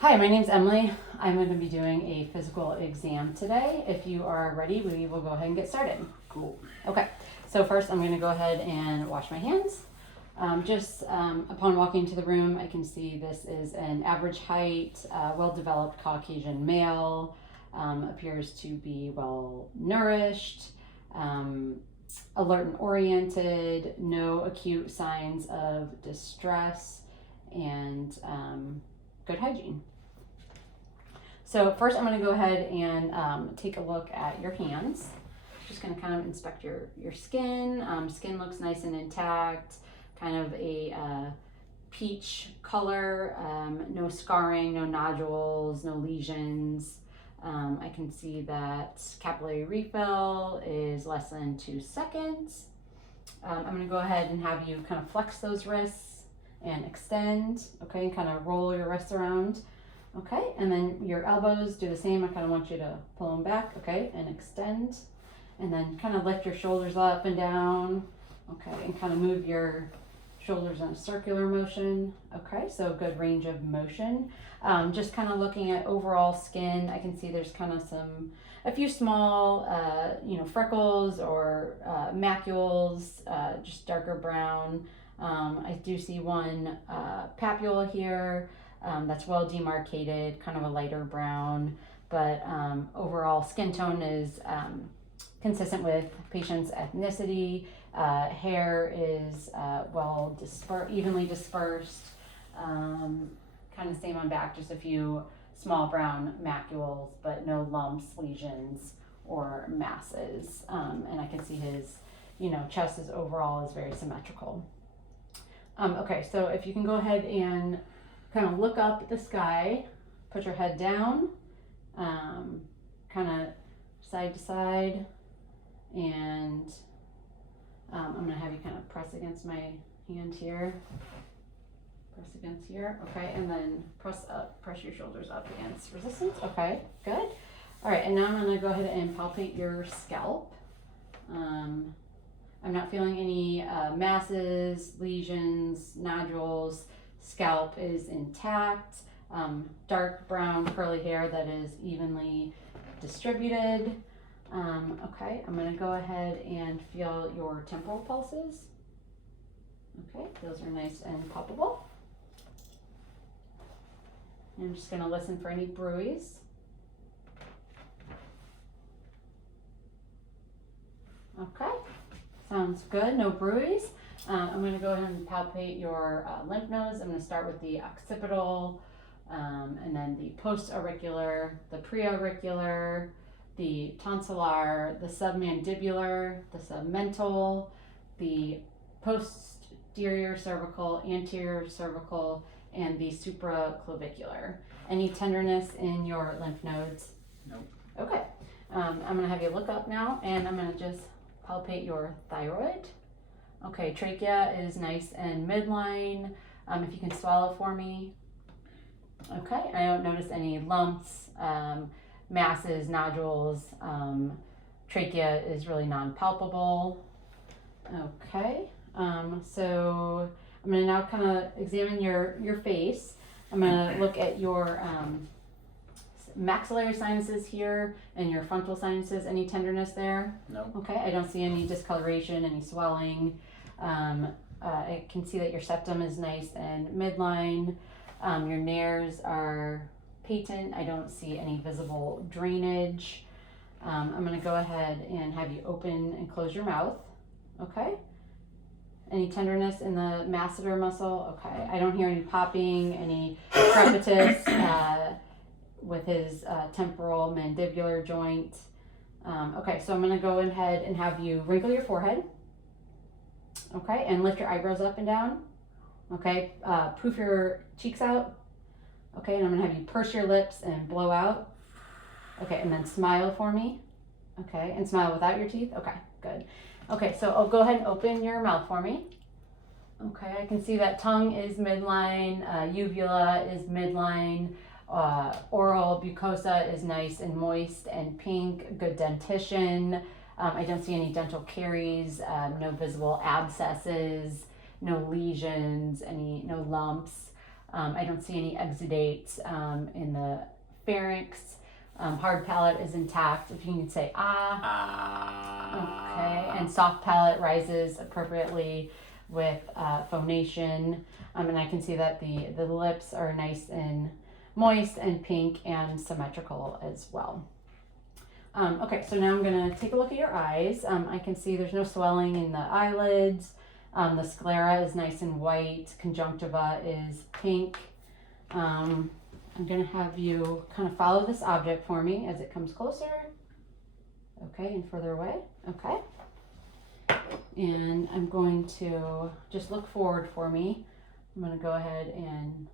Hi, my name's Emily. I'm going to be doing a physical exam today. If you are ready, we will go ahead and get started. Cool. Okay, so first I'm going to go ahead and wash my hands. Upon walking into the room, I can see this is an average height, well-developed Caucasian male, appears to be well nourished, alert and oriented, no acute signs of distress, and good hygiene. So first I'm going to go ahead and take a look at your hands. Just going to kind of inspect your skin. Skin looks nice and intact, kind of a peach color, no scarring, no nodules, no lesions. I can see that capillary refill is less than 2 seconds. I'm going to go ahead and have you kind of flex those wrists and extend, okay, and kind of roll your wrists around. Okay, and then your elbows do the same. I kind of want you to pull them back, okay, and extend. And then kind of lift your shoulders up and down, okay, and kind of move your shoulders in a circular motion, okay, so good range of motion. Just kind of looking at overall skin, I can see there's kind of a few small, freckles or macules, just darker brown. I do see one papule here. That's well demarcated, kind of a lighter brown, but overall skin tone is consistent with patient's ethnicity. Hair is evenly dispersed, kind of same on back, just a few small brown macules, but no lumps, lesions, or masses. And I can see his, chest overall is very symmetrical. Okay, so if you can go ahead and kind of look up at the sky, put your head down, kind of side to side, and I'm going to have you kind of press against my hand here, press against here, okay, and then press your shoulders up against resistance, okay, good. All right, and now I'm going to go ahead and palpate your scalp. I'm not feeling any masses, lesions, nodules. Scalp is intact, dark brown curly hair that is evenly distributed. Okay, I'm going to go ahead and feel your temporal pulses. Okay, those are nice and palpable. I'm just going to listen for any bruise. Okay, sounds good, no bruise. I'm going to go ahead and palpate your lymph nodes. I'm going to start with the occipital, and then the post-auricular, the pre-auricular, the tonsillar, the submandibular, the submental, the posterior cervical, anterior cervical, and the supraclavicular. Any tenderness in your lymph nodes? Nope. Okay. I'm going to have you look up now, and I'm going to just palpate your thyroid. Okay, trachea is nice and midline. If you can swallow for me. Okay, I don't notice any lumps, masses, nodules. Trachea is really non-palpable. Okay, so I'm going to now kind of examine your face. I'm going to look at your maxillary sinuses here and your frontal sinuses. Any tenderness there? No. Okay, I don't see any discoloration, any swelling. I can see that your septum is nice and midline. Your nares are patent. I don't see any visible drainage. I'm going to go ahead and have you open and close your mouth. Okay. Any tenderness in the masseter muscle? Okay. I don't hear any popping, any crepitus with his temporal mandibular joint. Okay, so I'm going to go ahead and have you wrinkle your forehead. Okay, and lift your eyebrows up and down. Okay, poof your cheeks out. Okay, and I'm going to have you purse your lips and blow out. Okay, and then smile for me. Okay, and smile without your teeth. Okay, good. Okay, so I'll go ahead and open your mouth for me. Okay, I can see that tongue is midline, uvula is midline, oral mucosa is nice and moist and pink, good dentition. I don't see any dental caries, no visible abscesses, no lesions, no lumps. I don't see any exudates in the pharynx. Hard palate is intact. If you can say okay, and soft palate rises appropriately with phonation. And I can see that the lips are nice and moist and pink and symmetrical as well. Okay, so now I'm gonna take a look at your eyes. I can see there's no swelling in the eyelids. The sclera is nice and white. Conjunctiva is pink. I'm gonna have you kind of follow this object for me as it comes closer. Okay, and further away. Okay. And I'm going to just look forward for me. I'm gonna go ahead and,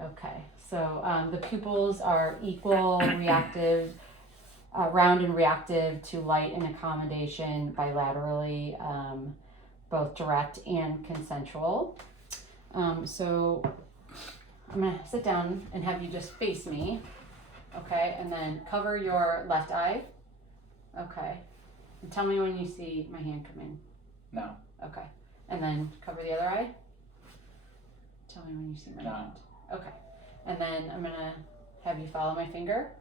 okay. So the pupils are equal, reactive, round and reactive to light and accommodation bilaterally, both direct and consensual. So I'm gonna sit down and have you just face me, okay, and then cover your left eye, okay, and tell me when you see my hand come in. No. Okay, and then cover the other eye. Tell me when you see my hand. Okay, and then I'm gonna have you follow my finger.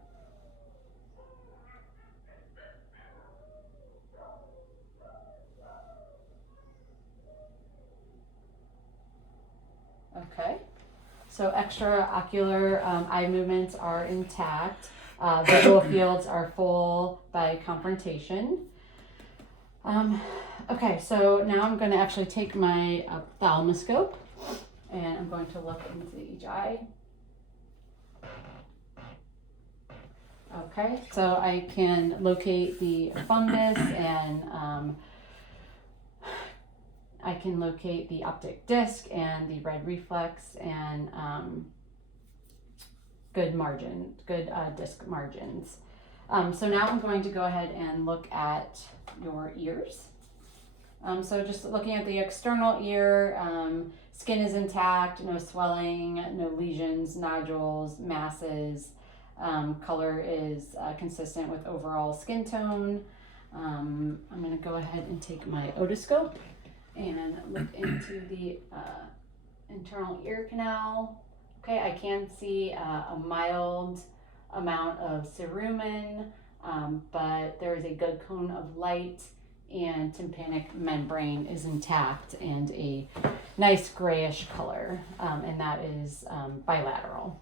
Okay, so extraocular eye movements are intact. Visual fields are full by confrontation. Okay, so now I'm going to actually take my ophthalmoscope and I'm going to look into each eye. Okay, so I can locate the fundus and I can locate the optic disc and the red reflex and good disc margins. So now I'm going to go ahead and look at your ears. So just looking at the external ear, skin is intact, no swelling, no lesions, nodules, masses. Color is consistent with overall skin tone. I'm going to go ahead and take my otoscope and look into the internal ear canal. Okay, I can see a mild amount of cerumen, but there is a good cone of light and tympanic membrane is intact and a nice grayish color, and that is bilateral.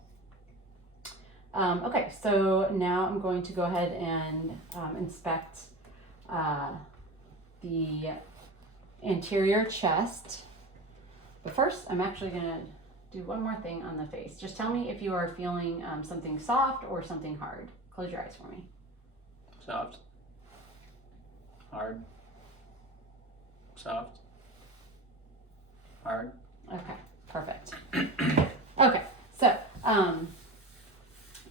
Okay, so now I'm going to go ahead and inspect the anterior chest. But first, I'm actually going to do one more thing on the face. Just tell me if you are feeling something soft or something hard. Close your eyes for me. Soft. Hard. Soft. Hard. Okay, perfect. Okay, so I'm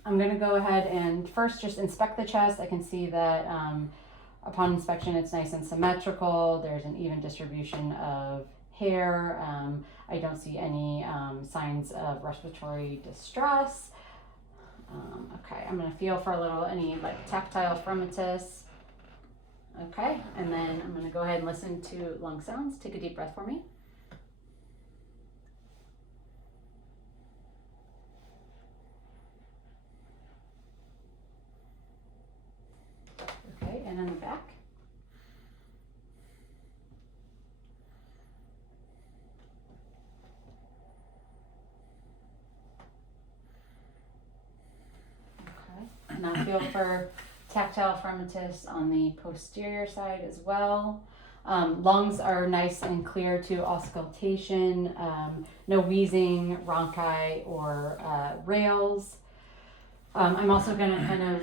going to go ahead and first just inspect the chest. I can see that upon inspection it's nice and symmetrical. There's an even distribution of hair. I don't see any signs of respiratory distress. Okay, I'm going to feel for a little any like tactile fremitus. Okay, and then I'm going to go ahead and listen to lung sounds. Take a deep breath for me. Okay, and on the back. Okay, now feel for tactile fremitus on the posterior side as well. Lungs are nice and clear to auscultation. No wheezing, rhonchi, or rales. I'm also going to kind of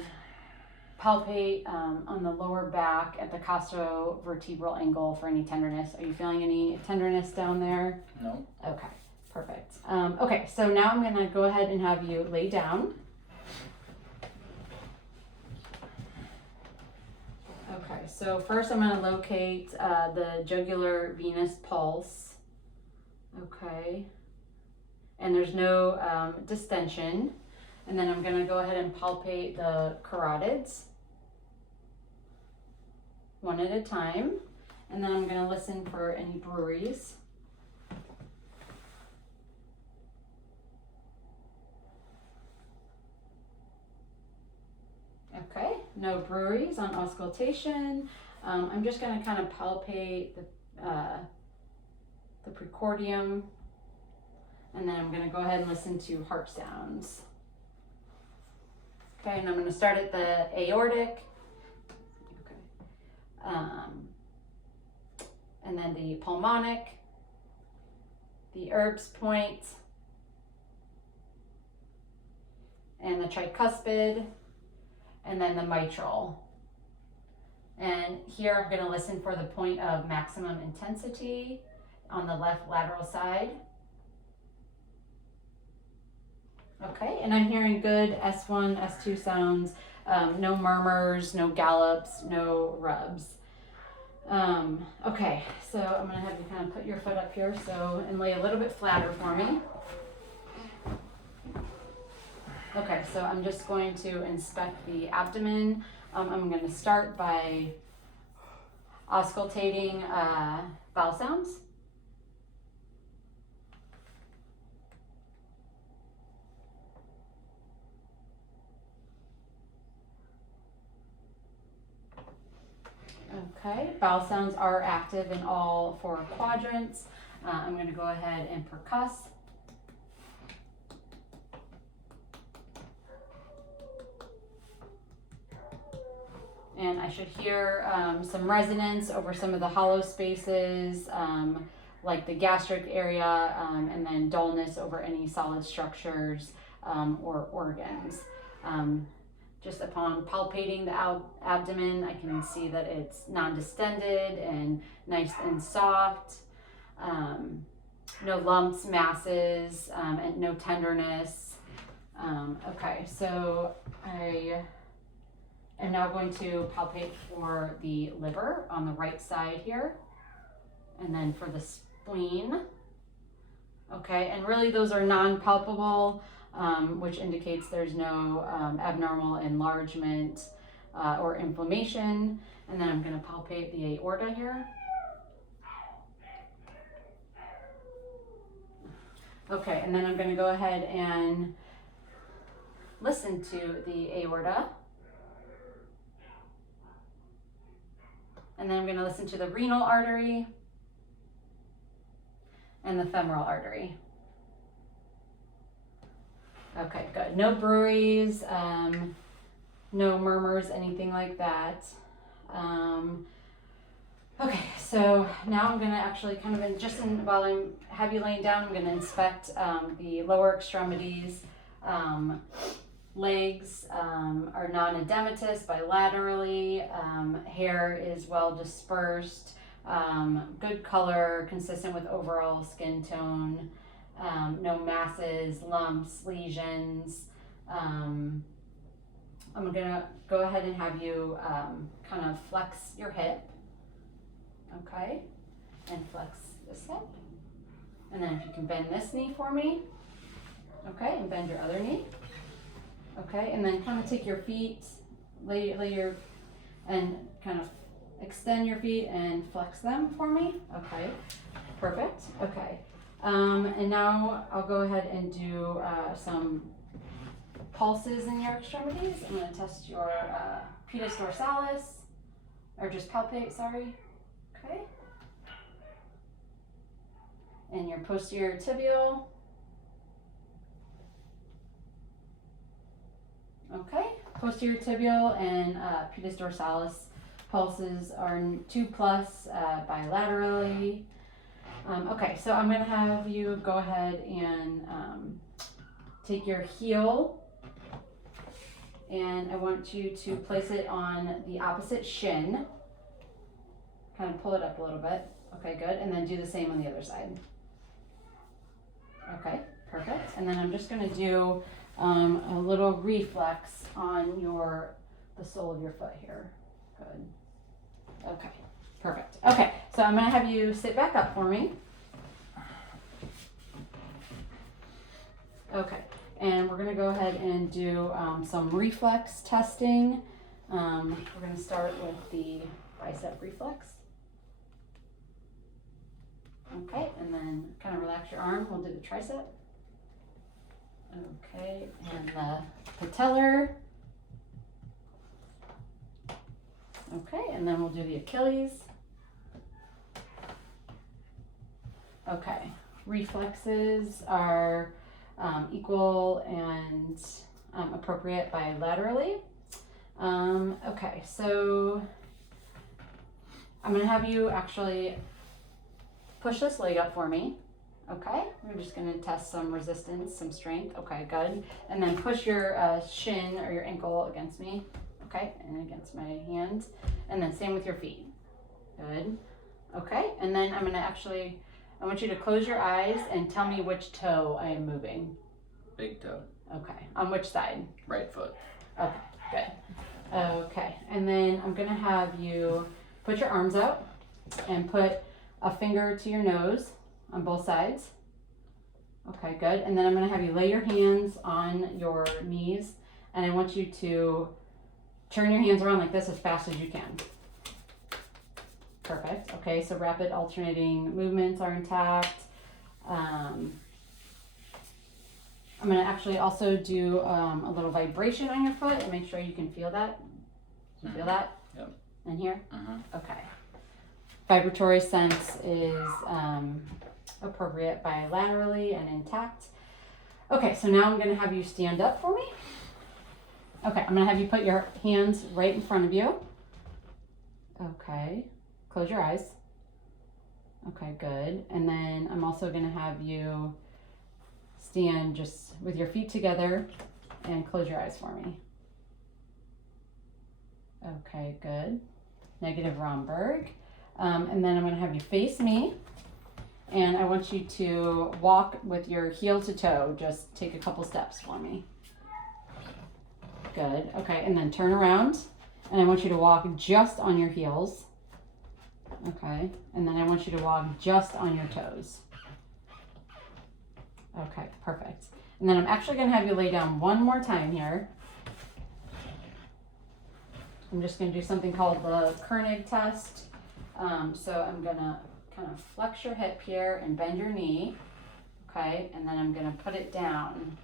palpate on the lower back at the costovertebral angle for any tenderness. Are you feeling any tenderness down there? No. Okay, perfect. Okay, so now I'm going to go ahead and have you lay down. Okay, so first I'm going to locate the jugular venous pulse. Okay, and there's no distension. And then I'm going to go ahead and palpate the carotids one at a time. And then I'm going to listen for any bruits. no breweries on auscultation. I'm just going to kind of palpate the precordium, and then I'm going to go ahead and listen to heart sounds. Okay, and I'm going to start at the aortic, okay, and then the pulmonic, the Erb's point, and the tricuspid, and then the mitral. And here I'm going to listen for the point of maximum intensity on the left lateral side. Okay, and I'm hearing good S1, S2 sounds, no murmurs, no gallops, no rubs. Okay, so I'm going to have you kind of put your foot up here and lay a little bit flatter for me. Okay, so I'm just going to inspect the abdomen. I'm going to start by auscultating vowel sounds. Okay, vowel sounds are active in all 4 quadrants. I'm going to go ahead and percuss. And I should hear some resonance over some of the hollow spaces, like the gastric area, and then dullness over any solid structures or organs. Just upon palpating the abdomen, I can see that it's non-distended and nice and soft. No lumps, masses, and no tenderness. Okay, so I am now going to palpate for the liver on the right side here, and then for the spleen. Okay, and really those are non-palpable, which indicates there's no abnormal enlargement or inflammation. And then I'm going to palpate the aorta here. Okay, and then I'm going to go ahead and listen to the aorta. And then I'm going to listen to the renal artery and the femoral artery. Okay, good. No bruits, no murmurs, anything like that. Okay, so now I'm going to actually kind of, while I have you laying down, I'm going to inspect the lower extremities. Legs are non-edematous bilaterally. Hair is well dispersed. Good color, consistent with overall skin tone. No masses, lumps, lesions. I'm going to go ahead and have you kind of flex your hip. Okay, and flex this hip. And then if you can bend this knee for me. Okay, and bend your other knee. Okay, and then kind of take your feet, and kind of extend your feet and flex them for me. Okay, perfect. Okay, and now I'll go ahead and do some pulses in your extremities. I'm going to test your pedis dorsalis, or just palpate, sorry. Okay, and your posterior tibial. Okay, posterior tibial and pedis dorsalis pulses are 2+ bilaterally. Okay, so I'm going to have you go ahead and take your heel, and I want you to place it on the opposite shin. Kind of pull it up a little bit. Okay, good. And then do the same on the other side. Okay, perfect. And then I'm just going to do a little reflex on the sole of your foot here. Good. Okay, perfect. Okay, so I'm going to have you sit back up for me. Okay, and we're going to go ahead and do some reflex testing. We're going to start with the bicep reflex. Okay, and then kind of relax your arm. We'll do the tricep. Okay, and the patellar. Okay, and then we'll do the Achilles. Okay, reflexes are equal and appropriate bilaterally. Okay, so I'm gonna have you actually push this leg up for me. Okay, we're just gonna test some resistance, some strength. Okay, good. And then push your shin or your ankle against me. Okay, and against my hand. And then same with your feet. Good. Okay, and then I'm gonna actually, I want you to close your eyes and tell me which toe I am moving. Big toe. Okay, on which side? Right foot. Okay, good. Okay, and then I'm gonna have you put your arms out and put a finger to your nose on both sides. Okay, good. And then I'm gonna have you lay your hands on your knees, and I want you to turn your hands around like this as fast as you can. Perfect. Okay, so rapid alternating movements are intact. I'm going to actually also do a little vibration on your foot and make sure you can feel that. You feel that? Yep. In here? Mm-hmm. Okay. Vibratory sense is appropriate bilaterally and intact. Okay, so now I'm going to have you stand up for me. Okay, I'm going to have you put your hands right in front of you. Okay. Close your eyes. Okay, good. And then I'm also going to have you stand just with your feet together and close your eyes for me. Okay, good. Negative Romberg. And then I'm going to have you face me. And I want you to walk with your heel to toe. Just take a couple steps for me. Good. Okay, and then turn around. And I want you to walk just on your heels. Okay, and then I want you to walk just on your toes. Okay, perfect. And then I'm actually going to have you lay down one more time here. I'm just going to do something called the Koenig test. So I'm going to kind of flex your hip here and bend your knee. Okay, and then I'm going to put it down.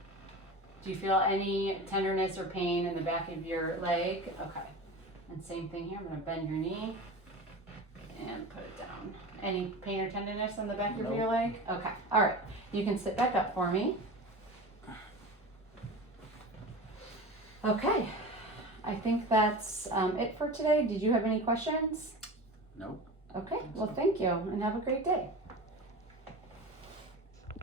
Do you feel any tenderness or pain in the back of your leg? Okay, and same thing here. I'm going to bend your knee and put it down. Any pain or tenderness on the back of your leg? Okay, all right. You can sit back up for me. Okay, I think that's it for today. Did you have any questions? Nope. Okay, well, thank you and have a great day.